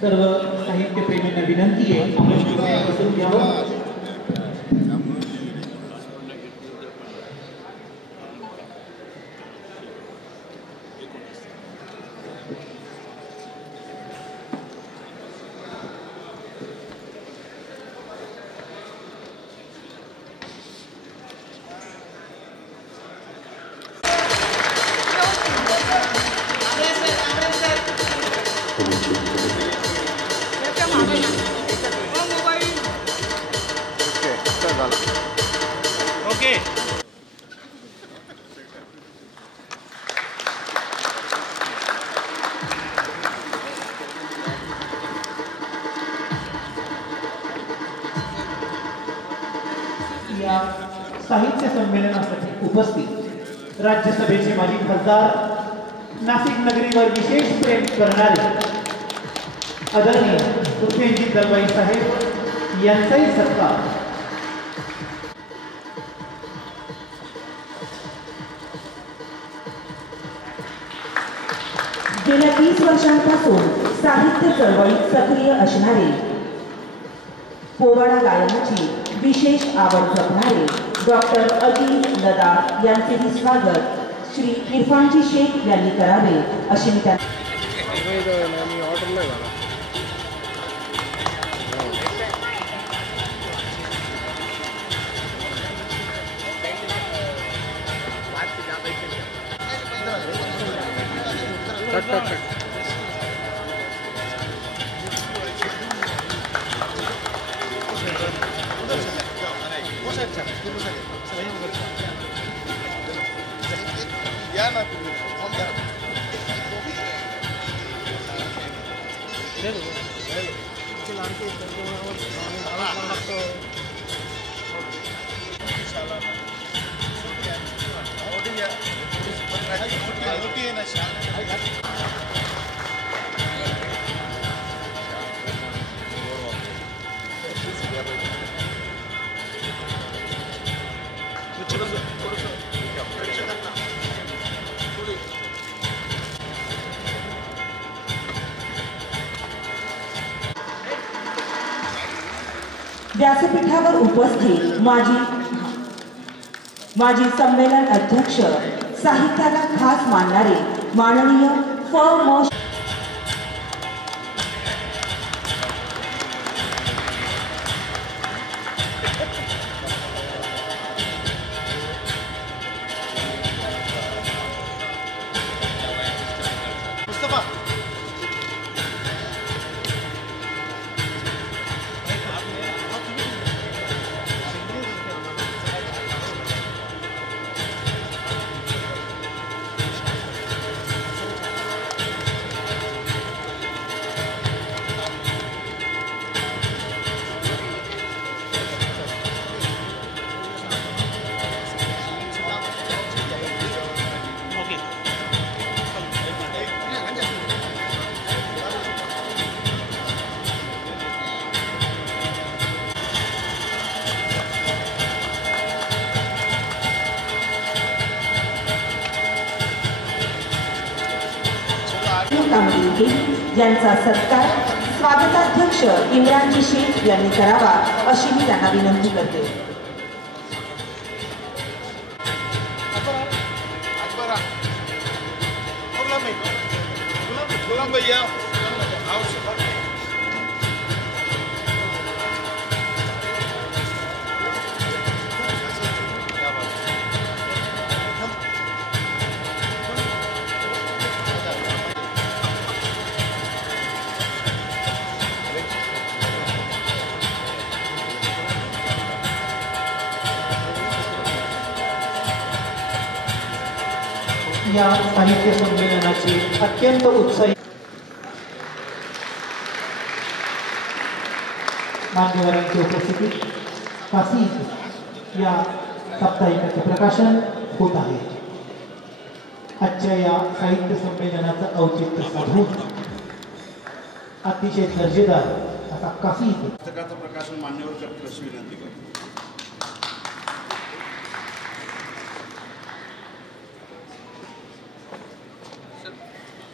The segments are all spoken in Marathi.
सर्व साहित्यप्रेमींना विनंती आहे बसून घ्यावं. या साहित्य संमेलनासाठी उपस्थित राज्यसभेचे माजी खासदार, नाशिक नगरीवर विशेष प्रेम करणारे आदरणीय उर्फेंजी दलवाई साहेब यांचाही सत्कार. गेल्या 30 वर्षांपासून साहित्य चळवळीत सक्रिय असणारे, पोवाडा गायनाची विशेष आवड जपणारे डॉक्टर अजीज लदाख यांचे स्वागत श्री इरफानजी शेख यांनी करावे अशी मी त्यांना व्यासपीठावर उपस्थित माजी संमेलन अध्यक्ष, साहित्याला खास मानणारे माननीय फ. यांचा सत्कार स्वागताध्यक्ष इम्रानजी शेख यांनी करावा अशी मी त्यांना विनंती करते. या साहित्य संमेलनाची अत्यंत उत्साही मान्यवरांची उपस्थिती कासीद या साप्ताहिकाचे प्रकाशन होत आहे. आजच्या या साहित्य संमेलनाचं औचित्य साधून अतिशय दर्जेदार असा कासीद पुस्तकाचं प्रकाशन मान्यवर करतील अशी विनंती करतो.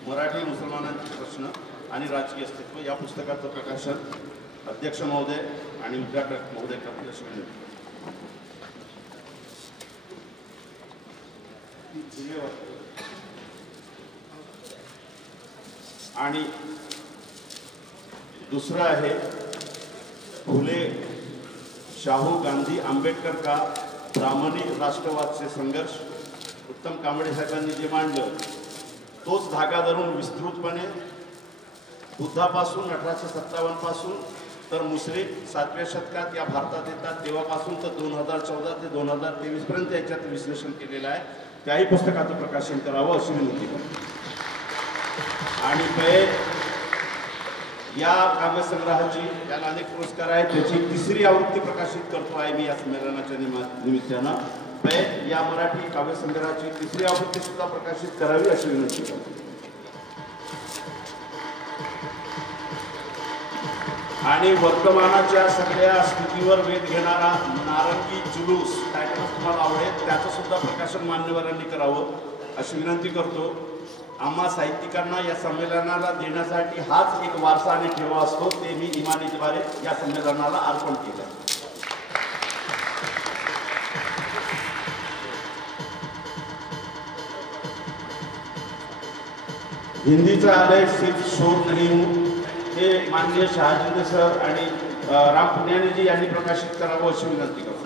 मराठी मुसलमानांचे प्रश्न आणि राजकीय अस्तित्व या पुस्तकाचं प्रकाशन अध्यक्ष महोदय आणि उद्घाटक महोदय करतील अशी विनंती. आणि दुसरं आहे फुले शाहू गांधी आंबेडकर का ब्राह्मणी राष्ट्रवाद से संघर्ष. उत्तम कांबळे साहेबांनी जे मांडलं तोच धागा धरून विस्तृतपणे बुद्धापासून 1857 पासून तर मुस्लिम 7व्या शतकात या भारतात येतात तेव्हापासून तर 2014 ते 2023 पर्यंत याच्यात विश्लेषण केलेलं आहे. त्याही पुस्तकाचं प्रकाशन करावं अशी विनंती करतो. आणि या काव्यसंग्रहाची याला अनेक पुरस्कार आहेत त्याची 3री आवृत्ती प्रकाशित करतो आहे मी या संमेलनाच्या निमित्तानं. या मराठी काव्यसंग्रहाची 3री आवृत्ती सुद्धा प्रकाशित करावी अशी विनंती करतो. आणि वर्तमानाच्या सगळ्या स्थितीवर वेध घेणारा नारंगी जुलूस टायटल तुम्हाला आवडेल त्याचं सुद्धा प्रकाशन मान्यवरांनी करावं अशी विनंती करतो. आम्हा साहित्यिकांना या संमेलनाला देण्यासाठी हाच एक वारसा आणि ठेवा असतो ते मी इमानीद्वारे या संमेलनाला अर्पण केलं. हिंदीचा आलय सिर्फ शोर नहीं हूँ हे माननीय शहाजिंदे सर आणि राम पुण्यानेजी यांनी प्रकाशित करावं अशी विनंती करतो.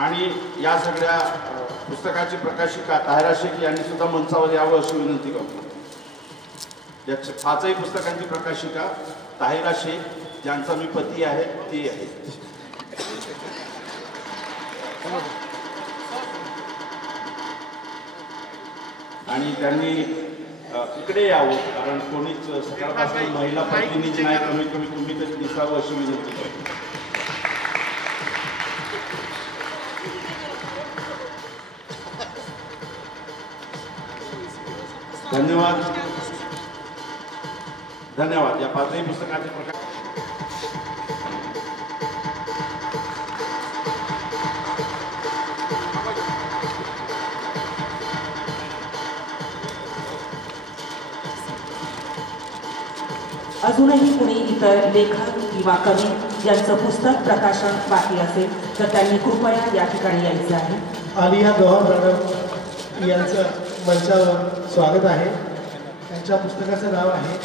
आणि या सगळ्या पुस्तकाची प्रकाशिका ताहिरा शेख यांनी सुद्धा मंचावर यावं अशी विनंती करतो. या 5ही पुस्तकांची प्रकाशिका ताहिरा शेख ज्यांचा मी पती आहे ते आहे. आणि त्यांनी इकडे यावं कारण कोणीच सकाळपासून महिला प्रतिनिधी नाही कमीत कमी तुम्ही तरी दिसावं अशी विनंती करतो. धन्यवाद. धन्यवाद. या 5ही पुस्तकाचे प्रकाश अजूनही कुणी इतर लेखक किंवा कवी यांचं पुस्तक प्रकाशन बाकी असेल तर त्यांनी कृपया या ठिकाणी यायचं आहे. आलिया गौहर मॅडम यांचं मंचावर स्वागत आहे. त्यांच्या पुस्तकाचं नाव आहे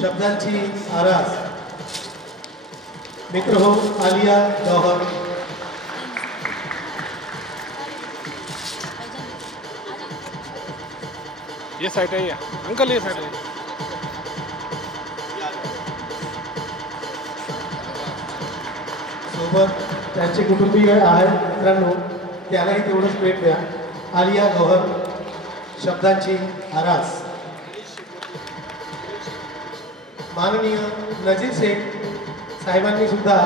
शब्दांची आरास. मित्र हो आलिया गौहर. ये साइड है अंकल ये साइड है. सोबत त्यांचे कुटुंबीय आहेत मित्रांनो त्यालाही तेवढंच प्रेम द्या. आलिया गौहर शब्दांची आरास. माननीय नजीर शेख साहेबांनी सुद्धा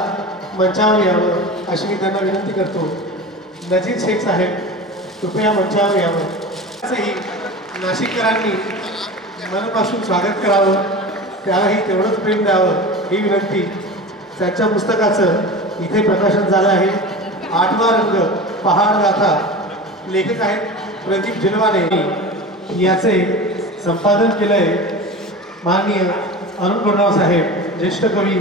मंचावर यावं अशी मी त्यांना विनंती करतो. नजीर शेख साहेब कृपया मंचावर यावं. असंही नाशिककरांनी मनापासून स्वागत करावं त्यालाही तेवढंच प्रेम द्यावं ही विनंती. त्यांच्या पुस्तकाचं इथे प्रकाशन झालं आहे. 8वा रंग पहाड गाथा. लेखक आहेत प्रदीप जिलवाने. याचे संपादन केलं आहे माननीय अरुण गोडराव साहेब ज्येष्ठ कवी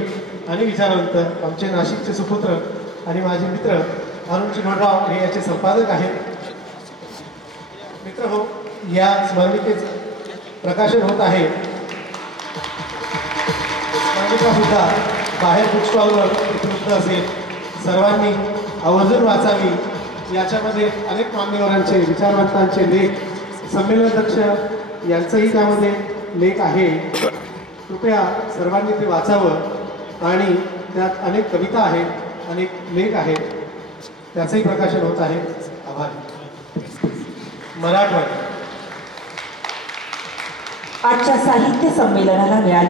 आणि विचारवंत आमचे नाशिकचे सुपुत्र आणि माझे मित्र अरुण गोडराव हे याचे संपादक आहेत. मित्र हो या स्मरणिकेचं प्रकाशन होत आहे. स्मरणिका सुद्धा बाहेर बुक स्टॉलवर उपलब्ध असेल. सर्वांनी आवर्जून वाचावी. याच्यामध्ये अनेक मान्यवरांचे विचारवंतांचे लेख संमेलनाध्यक्ष यांचंही त्यामध्ये लेख आहे. कृपया सर्वांनी ते वाचावं. आणि त्यात अनेक कविता आहेत अनेक लेख आहेत त्याचंही प्रकाशन होत आहे. आभार. मराठवाडा आजच्या साहित्य संमेलनाला मिळाली